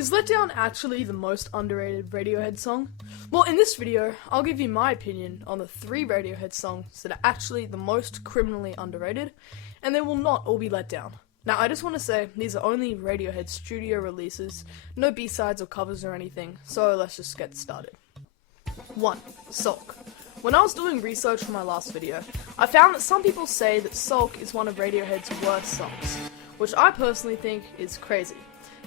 Is Let Down actually the most underrated Radiohead song? Well, in this video, I'll give you my opinion on the 3 Radiohead songs that are actually the most criminally underrated, and they will not all be let down. Now, I just want to say, these are only Radiohead studio releases, no B-sides or covers or anything, so let's just get started. 1. Sulk. When I was doing research for my last video, I found that some people say that Sulk is one of Radiohead's worst songs, which I personally think is crazy.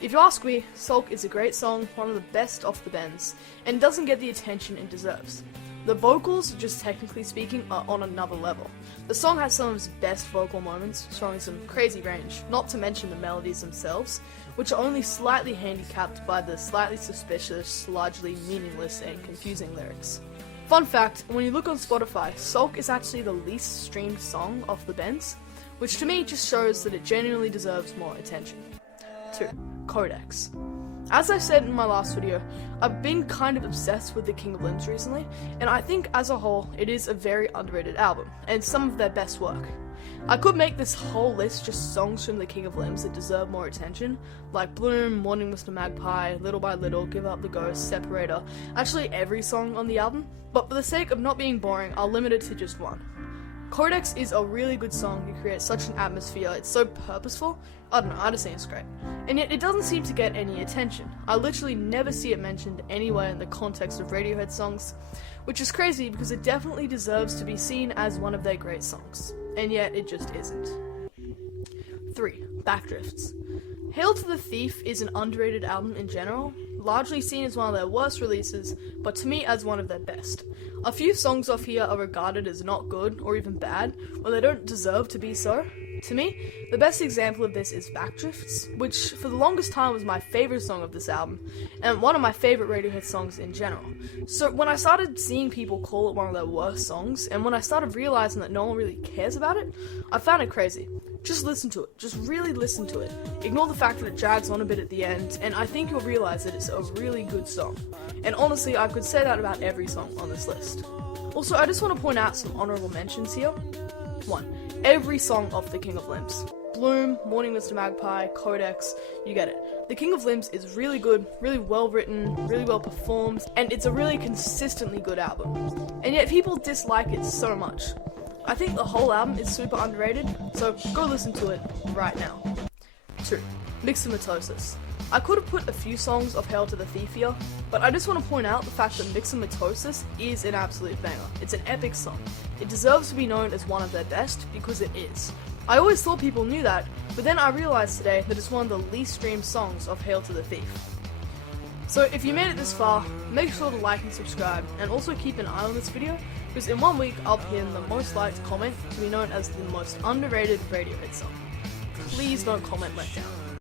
If you ask me, Sulk is a great song, one of the best off the bends, and doesn't get the attention it deserves. The vocals, just technically speaking, are on another level. The song has some of its best vocal moments, showing some crazy range, not to mention the melodies themselves, which are only slightly handicapped by the slightly suspicious, largely meaningless and confusing lyrics. Fun fact, when you look on Spotify, Sulk is actually the least streamed song off the bends, which to me just shows that it genuinely deserves more attention. 2. Codex. As I said in my last video, I've been kind of obsessed with the King of Limbs recently, and I think as a whole, it is a very underrated album, and some of their best work. I could make this whole list just songs from the King of Limbs that deserve more attention, like Bloom, Morning Mr. Magpie, Little by Little, Give Up the Ghost, Separator, actually every song on the album, but for the sake of not being boring, I'll limit it to just one. Codex is a really good song. It creates such an atmosphere, it's so purposeful. I don't know, I just think it's great. And yet it doesn't seem to get any attention. I literally never see it mentioned anywhere in the context of Radiohead songs, which is crazy because it definitely deserves to be seen as one of their great songs. And yet it just isn't. 3. Backdrifts. Hail to the Thief is an underrated album in general, largely seen as one of their worst releases, but to me as one of their best. A few songs off here are regarded as not good or even bad, or they don't deserve to be so. To me, the best example of this is Backdrifts, which for the longest time was my favourite song of this album, and one of my favourite Radiohead songs in general. So when I started seeing people call it one of their worst songs, and when I started realising that no one really cares about it, I found it crazy. Just listen to it, just really listen to it. Ignore the fact that it drags on a bit at the end, and I think you'll realise that it's a really good song. And honestly, I could say that about every song on this list. Also, I just want to point out some honourable mentions here. 1. Every song off The King of Limbs. Bloom, Morning Mr. Magpie, Codex, you get it. The King of Limbs is really good, really well written, really well performed, and it's a really consistently good album. And yet people dislike it so much. I think the whole album is super underrated, so go listen to it right now. 2. Mixomatosis. I could have put a few songs of Hail to the Thief here, but I just want to point out the fact that Mixomatosis is an absolute banger. It's an epic song. It deserves to be known as one of their best, because it is. I always thought people knew that, but then I realised today that it's one of the least streamed songs of Hail to the Thief. So if you made it this far, make sure to like and subscribe, and also keep an eye on this video, because in 1 week I'll pin the most liked comment to be known as the most underrated Radiohead song. Please don't comment let down.